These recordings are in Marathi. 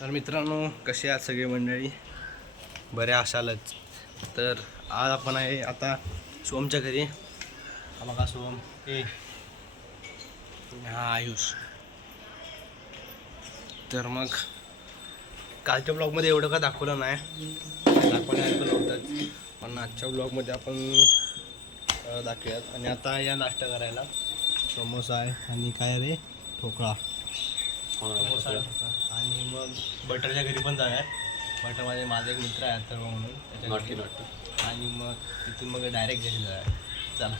तर मित्रांनो, कसे आहात सगळे मंडळी? बरे असालच. तर आज आपण आहे आता सोमच्या घरी. हा बघा सोम, हा आयुष. तर मग कालच्या ब्लॉगमध्ये एवढं का दाखवलं नाही, दाखवण्याचं नव्हतंच, पण आजच्या ब्लॉगमध्ये आपण दाखवूयात. आणि आता या नाश्ता करायला समोसा आहे आणि काय रे, ठोकळा. समोसा आणि मग बटरच्या घरी पण जाऊयात. बटरमध्ये माझा एक मित्र आहे तर म्हणून त्याच्या घरी. आणि मग तिथून मग डायरेक्ट घरी जाऊया. चला.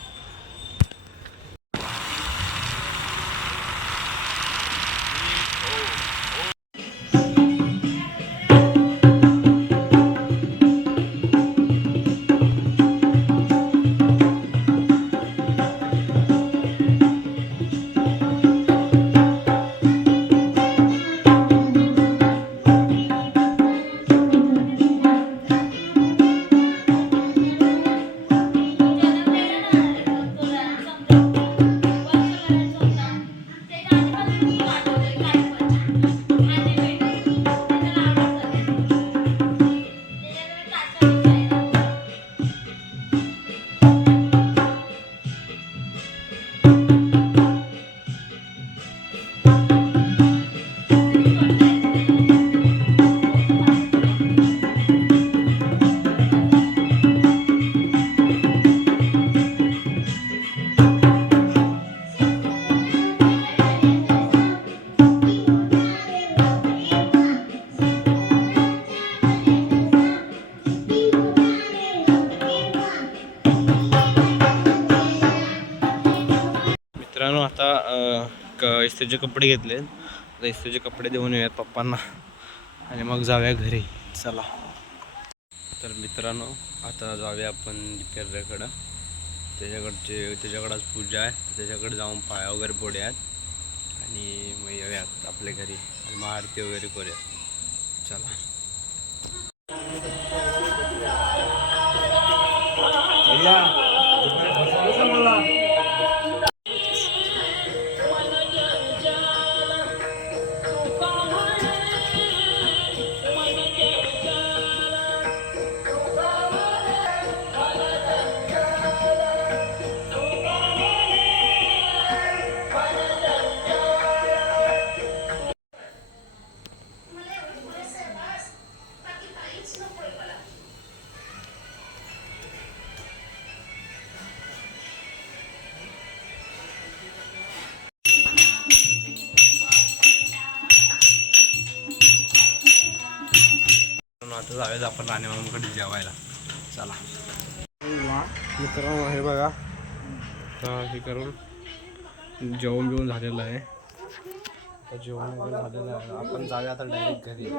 मित्रांनो, आता इस्त्रीचे कपडे घेतले. आता इस्त्रीचे कपडे देऊन येऊयात पप्पांना आणि मग जाऊया घरी. चला. तर मित्रांनो, आता जाऊया आपण दीपेंद्रकडं. त्याच्याकडं आज पूजा आहे. त्याच्याकडे जाऊन पाया वगैरे पडूयात आणि मग येऊयात आपल्या घरी आणि मग आरती वगैरे करूयात. चला. आता जाऊयात आपण राणीमामाकडे जेवायला. चला. मित्रांनो, हे बघा, आता हे करून जेवण बिवून झालेलं आहे. आता जेवण वगैरे झालेलं आहे. आपण जाऊया आता डायरेक्ट घरी.